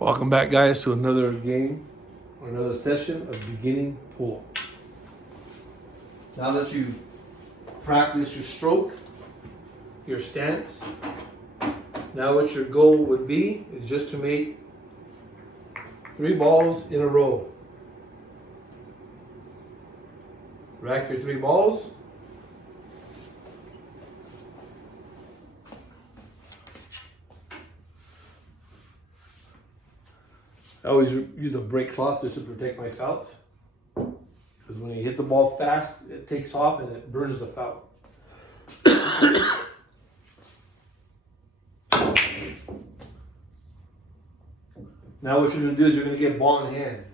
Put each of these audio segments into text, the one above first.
Welcome back, guys, to another game or another session of beginning pool. Now that you've practiced your stroke, your stance, now what your goal would be is just to make 3 balls in a row. Rack your 3 balls. I always use a break cloth just to protect my felt. Because when you hit the ball fast, it takes off and it burns the felt. Now what you're going to do is you're going to get ball in hand.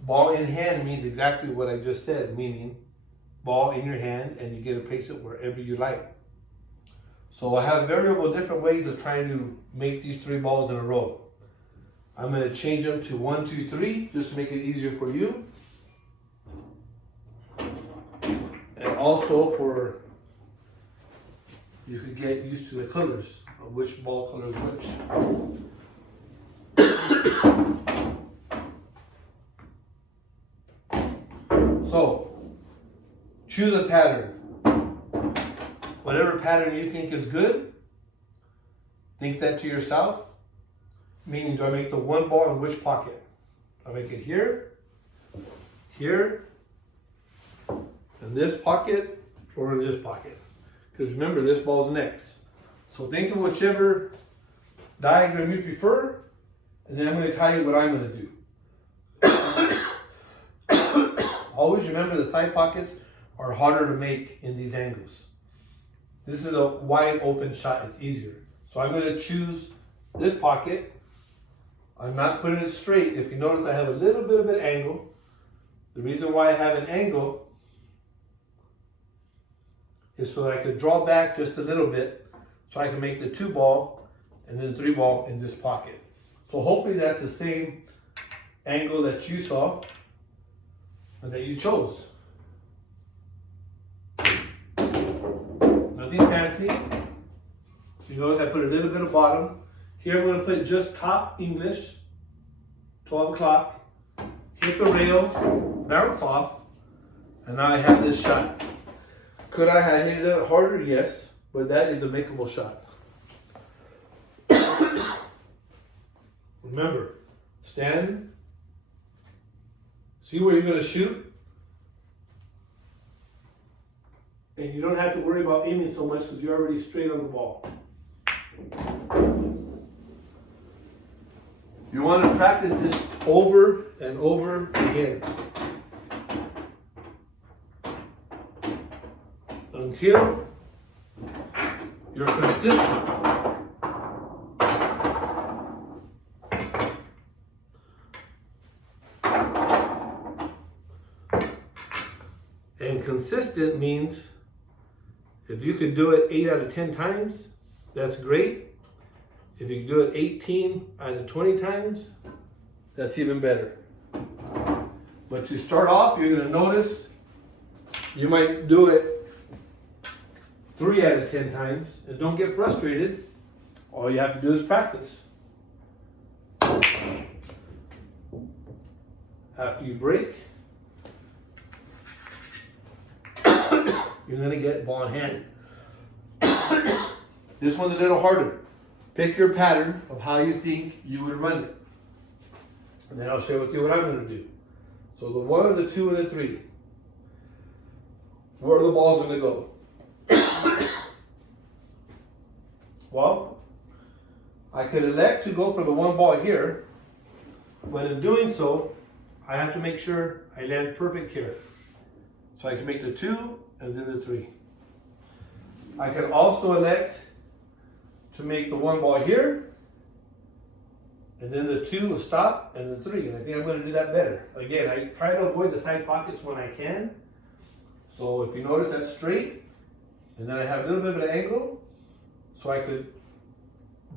Ball in hand means exactly what I just said, meaning ball in your hand and you get to place it wherever you like. So I have variable different ways of trying to make these 3 balls in a row. I'm going to change them to 1, 2, 3 just to make it easier for you. And also for you could get used to the colors of which ball color is which. So choose a pattern. Whatever pattern you think is good, think that to yourself. Meaning, do I make the 1 ball in which pocket? Do I make it here, here, in this pocket, or in this pocket? Because remember, this ball's an X. So think of whichever diagram you prefer, and then I'm going to tell you what I'm going to do. Always remember the side pockets are harder to make in these angles. This is a wide open shot, it's easier. So I'm going to choose this pocket. I'm not putting it straight. If you notice, I have a little bit of an angle. The reason why I have an angle is so that I could draw back just a little bit so I can make the 2 ball and then 3 ball in this pocket. So hopefully that's the same angle that you saw and that you chose. Nothing fancy. You notice I put a little bit of bottom. Here I'm going to put just top English, 12 o'clock, hit the rail, bounce off, and now I have this shot. Could I have hit it harder? Yes, but that is a makeable shot. Remember, stand, see where you're going to shoot, and you don't have to worry about aiming so much because you're already straight on the ball. You want to practice this over and over again until you're consistent. And consistent means if you could do it 8 out of 10 times, that's great. If you do it 18 out of 20 times, that's even better. But to start off, you're going to notice you might do it 3 out of 10 times. And don't get frustrated. All you have to do is practice. After you break, you're going to get ball in hand. This one's a little harder. Pick your pattern of how you think you would run it. And then I'll share with you what I'm going to do. So the 1, the 2, and the 3. Where are the balls going to go? Well, I could elect to go for the 1 ball here. But in doing so, I have to make sure I land perfect here. So I can make the 2 and then the 3. I could also elect to make the 1 ball here, and then the 2 will stop, and the 3. And I think I'm going to do that better. Again, I try to avoid the side pockets when I can. So if you notice, that's straight, and then I have a little bit of an angle, so I could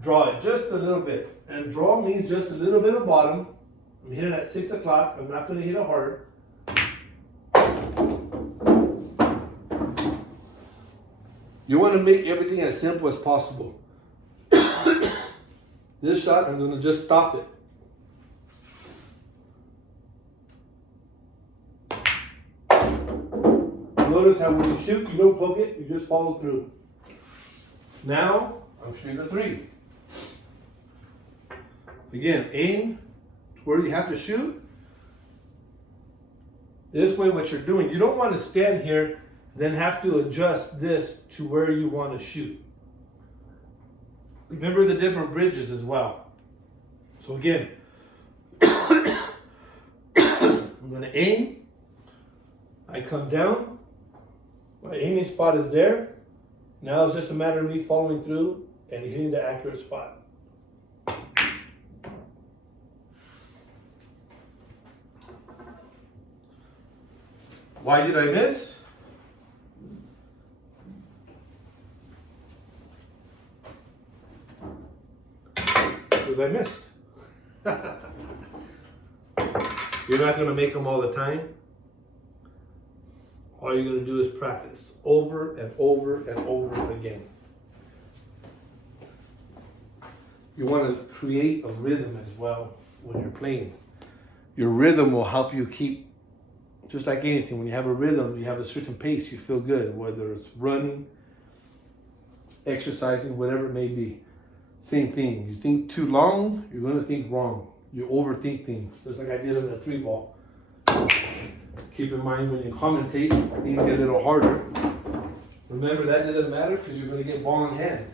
draw it just a little bit. And draw means just a little bit of bottom. I'm hitting at 6 o'clock. I'm not going to hit it hard. You want to make everything as simple as possible. This shot, I'm going to just stop it. Notice how when you shoot, you don't poke it, you just follow through. Now, I'm shooting a 3. Again, aim to where you have to shoot. This way, what you're doing, you don't want to stand here and then have to adjust this to where you want to shoot. Remember the different bridges as well. So again, I'm going to aim. I come down. My aiming spot is there. Now it's just a matter of me following through and hitting the accurate spot. Why did I miss? Because I missed. You're not going to make them all the time. All you're going to do is practice over and over and over again. You want to create a rhythm as well when you're playing. Your rhythm will help you keep, just like anything, when you have a rhythm, you have a certain pace, you feel good, whether it's running, exercising, whatever it may be. Same thing. You think too long, you're going to think wrong. You overthink things, just like I did on the 3 ball. Keep in mind when you commentate, things get a little harder. Remember that doesn't matter because you're going to get ball in hand.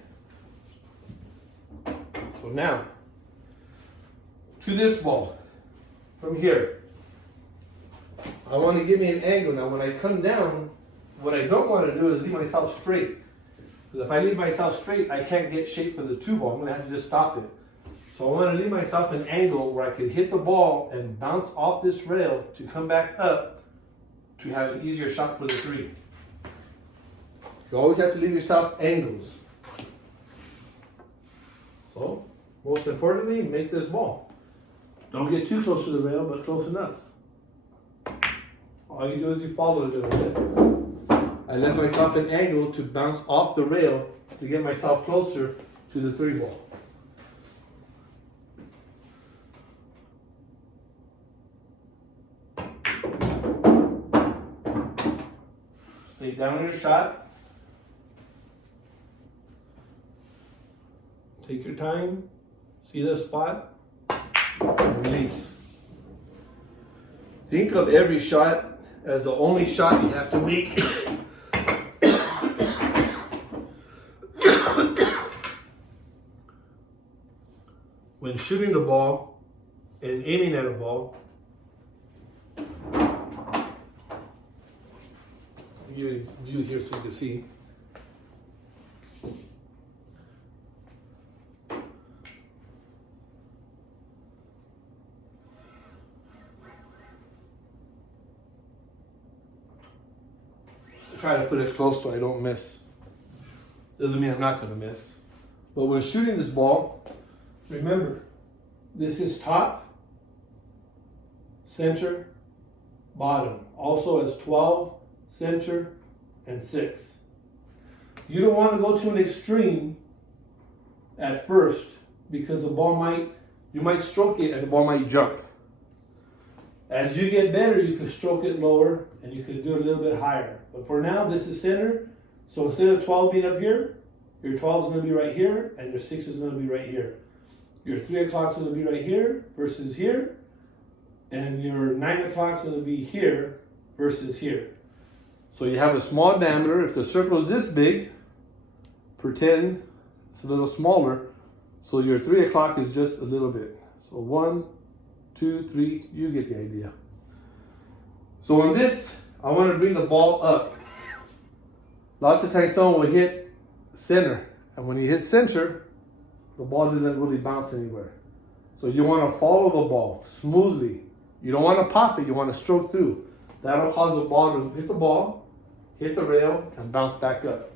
So now, to this ball, from here. I want to give me an angle. Now when I come down, what I don't want to do is leave myself straight. Because if I leave myself straight, I can't get shape for the 2 ball. I'm going to have to just stop it. So I want to leave myself an angle where I can hit the ball and bounce off this rail to come back up to have an easier shot for the 3. You always have to leave yourself angles. So, most importantly, make this ball. Don't get too close to the rail, but close enough. All you do is you follow it a little bit. I left myself an angle to bounce off the rail to get myself closer to the 3 ball. Stay down in your shot. Take your time. See the spot. And release. Think of every shot as the only shot you have to make. When shooting the ball and aiming at a ball, I'll give you a view here so you can see. Try to put it close so I don't miss. Doesn't mean I'm not going to miss. But when shooting this ball, remember, this is top, center, bottom. Also as 12, center, and 6. You don't want to go to an extreme at first because the ball you might stroke it and the ball might jump. As you get better, you can stroke it lower and you can do it a little bit higher. But for now, this is center. So instead of 12 being up here, your 12 is going to be right here and your 6 is going to be right here. Your 3 o'clock is going to be right here versus here. And your 9 o'clock is going to be here versus here. So you have a small diameter. If the circle is this big, pretend it's a little smaller. So your 3 o'clock is just a little bit. So 1, 2, 3, you get the idea. So on this, I want to bring the ball up. Lots of times someone will hit center. And when you hit center, the ball doesn't really bounce anywhere. So you want to follow the ball smoothly. You don't want to pop it, you want to stroke through. That'll cause the ball to hit the ball, hit the rail, and bounce back up.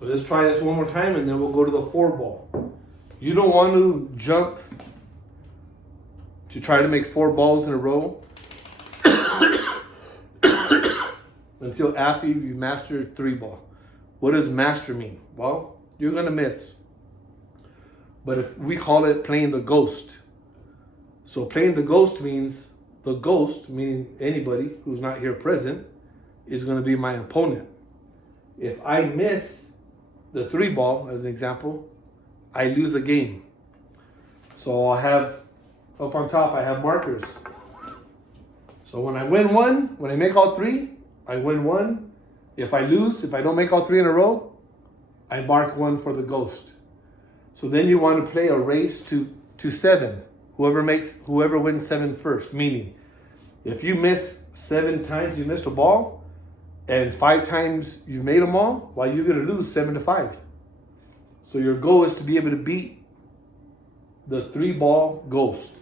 So let's try this one more time and then we'll go to the 4 ball. You don't want to jump to try to make 4 balls in a row. until after you master 3-ball. What does master mean? Well, you're gonna miss. But if we call it playing the ghost. So playing the ghost means the ghost, meaning anybody who's not here present, is gonna be my opponent. If I miss the 3-ball, as an example, I lose the game. So I have, up on top, I have markers. So when I win one, when I make all 3, I win 1. If I lose, if I don't make all 3 in a row, I mark 1 for the ghost. So then you want to play a race to 7. Whoever wins 7 first. Meaning, if you miss 7 times you missed a ball, and 5 times you've made them all, well, you're going to lose 7-5. So your goal is to be able to beat the 3-ball ghost.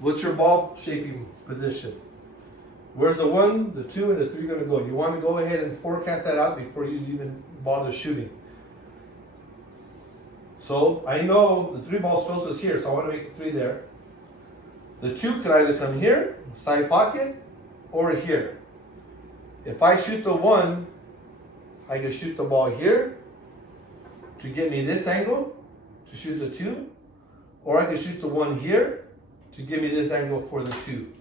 What's your ball shaping position? Where's the 1, the 2, and the 3 going to go? You want to go ahead and forecast that out before you even bother shooting. So I know the 3-ball supposed is here, so I want to make the 3 there. The 2 could either come here, side pocket, or here. If I shoot the 1, I can shoot the ball here to get me this angle to shoot the 2, or I can shoot the 1 here to give me this angle for the 2.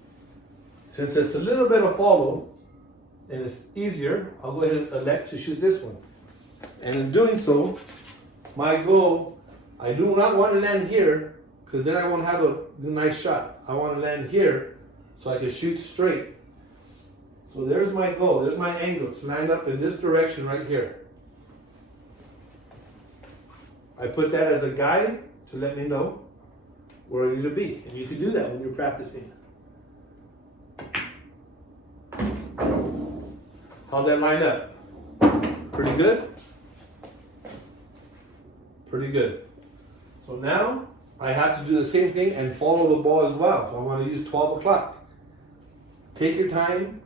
Since it's a little bit of follow and it's easier, I'll go ahead and elect to shoot this one. And in doing so, my goal, I do not want to land here because then I won't have a nice shot. I want to land here so I can shoot straight. So there's my goal, there's my angle to land up in this direction right here. I put that as a guide to let me know where I need to be. And you can do that when you're practicing. How'd that line up? Pretty good? Pretty good. So now I have to do the same thing and follow the ball as well. So I want to use 12 o'clock. Take your time.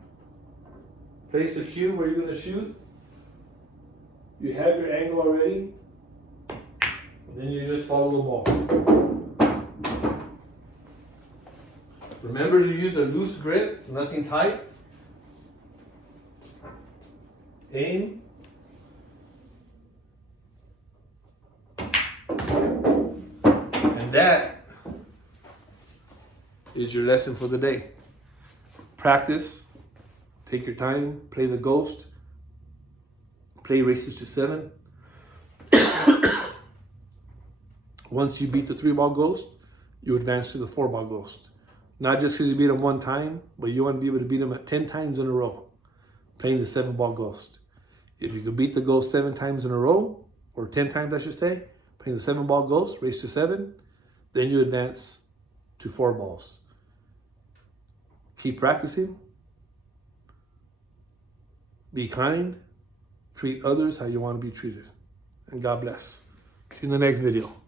Place the cue where you're going to shoot. You have your angle already. And then you just follow the ball. Remember to use a loose grip, nothing tight. Aim. And that is your lesson for the day. Practice, take your time, play the ghost, play races to 7. Once you beat the 3-ball ghost, you advance to the 4-ball ghost. Not just because you beat them 1 time, but you want to be able to beat them 10 times in a row, playing the 7-ball ghost. If you could beat the ghost 7 times in a row, or 10 times I should say, playing the 7-ball ghost, race to 7, then you advance to 4 balls. Keep practicing. Be kind. Treat others how you want to be treated. And God bless. See you in the next video.